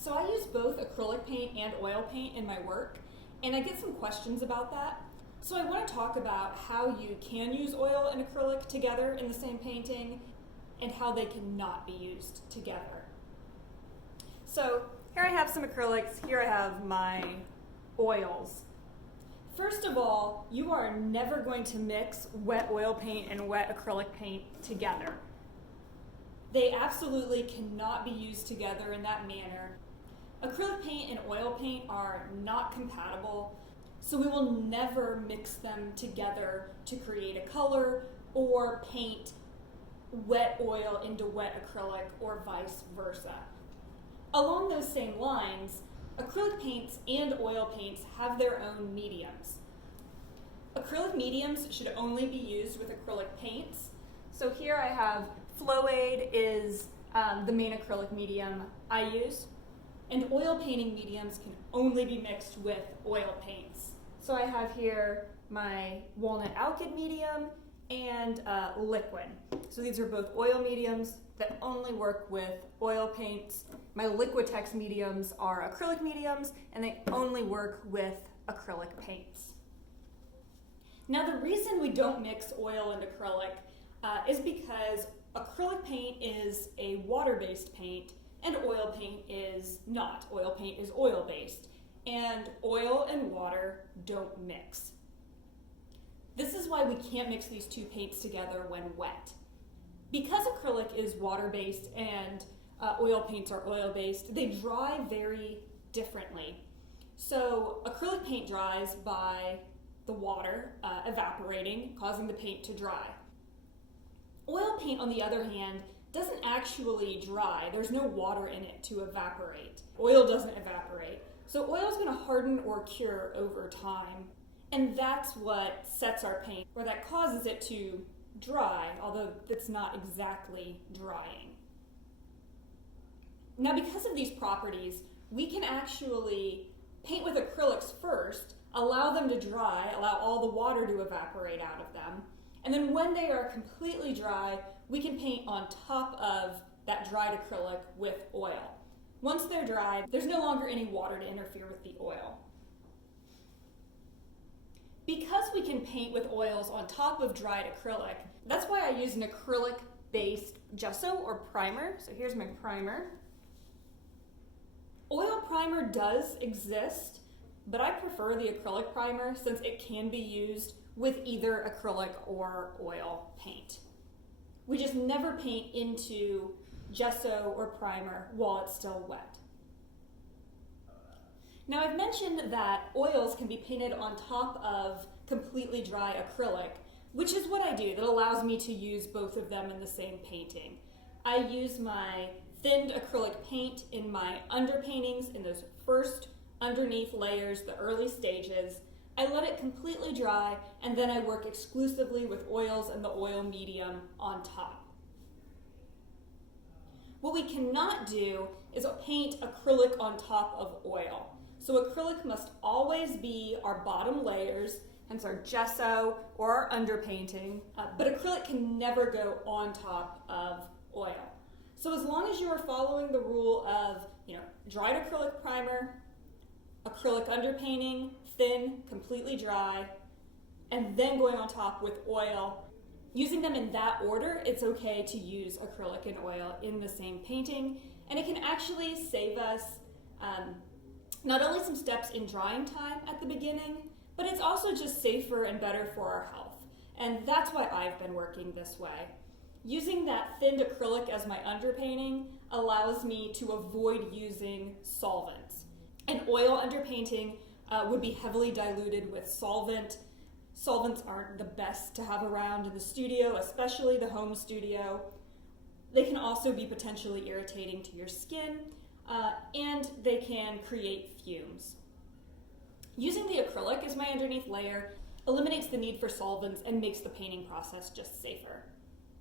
So I use both acrylic paint and oil paint in my work, and I get some questions about that. So I want to talk about how you can use oil and acrylic together in the same painting and how they cannot be used together. So here I have some acrylics, here I have my oils. First of all, you are never going to mix wet oil paint and wet acrylic paint together. They absolutely cannot be used together in that manner. Acrylic paint and oil paint are not compatible, so we will never mix them together to create a color or paint wet oil into wet acrylic or vice versa. Along those same lines, acrylic paints and oil paints have their own mediums. Acrylic mediums should only be used with acrylic paints. So here I have Flow-Aid is the main acrylic medium I use. And oil painting mediums can only be mixed with oil paints. So I have here my walnut alkyd medium and liquid. So these are both oil mediums that only work with oil paints. My Liquitex mediums are acrylic mediums, and they only work with acrylic paints. Now the reason we don't mix oil and acrylic is because acrylic paint is a water-based paint and oil paint is not. Oil paint is oil-based, and oil and water don't mix. This is why we can't mix these two paints together when wet. Because acrylic is water-based and oil paints are oil-based, they dry very differently. So acrylic paint dries by the water evaporating, causing the paint to dry. Oil paint, on the other hand, doesn't actually dry. There's no water in it to evaporate. Oil doesn't evaporate. So oil is going to harden or cure over time. And that's what sets our paint, or that causes it to dry, although it's not exactly drying. Now, because of these properties, we can actually paint with acrylics first, allow them to dry, allow all the water to evaporate out of them, and then when they are completely dry, we can paint on top of that dried acrylic with oil. Once they're dry, there's no longer any water to interfere with the oil. Because we can paint with oils on top of dried acrylic, that's why I use an acrylic-based gesso or primer. So here's my primer. Oil primer does exist, but I prefer the acrylic primer since it can be used with either acrylic or oil paint. We just never paint into gesso or primer while it's still wet. Now I've mentioned that oils can be painted on top of completely dry acrylic, which is what I do that allows me to use both of them in the same painting. I use my thinned acrylic paint in my underpaintings in those first underneath layers, the early stages. I let it completely dry, and then I work exclusively with oils and the oil medium on top. What we cannot do is paint acrylic on top of oil. So acrylic must always be our bottom layers, hence our gesso or our underpainting, but acrylic can never go on top of oil. So as long as you are following the rule of, dried acrylic primer, acrylic underpainting, thin, completely dry, and then going on top with oil, using them in that order, it's okay to use acrylic and oil in the same painting, and it can actually save us not only some steps in drying time at the beginning, but it's also just safer and better for our health. And that's why I've been working this way. Using that thinned acrylic as my underpainting allows me to avoid using solvents. An oil underpainting would be heavily diluted with solvent. Solvents aren't the best to have around in the studio, especially the home studio. They can also be potentially irritating to your skin, and they can create fumes. Using the acrylic as my underneath layer eliminates the need for solvents and makes the painting process just safer.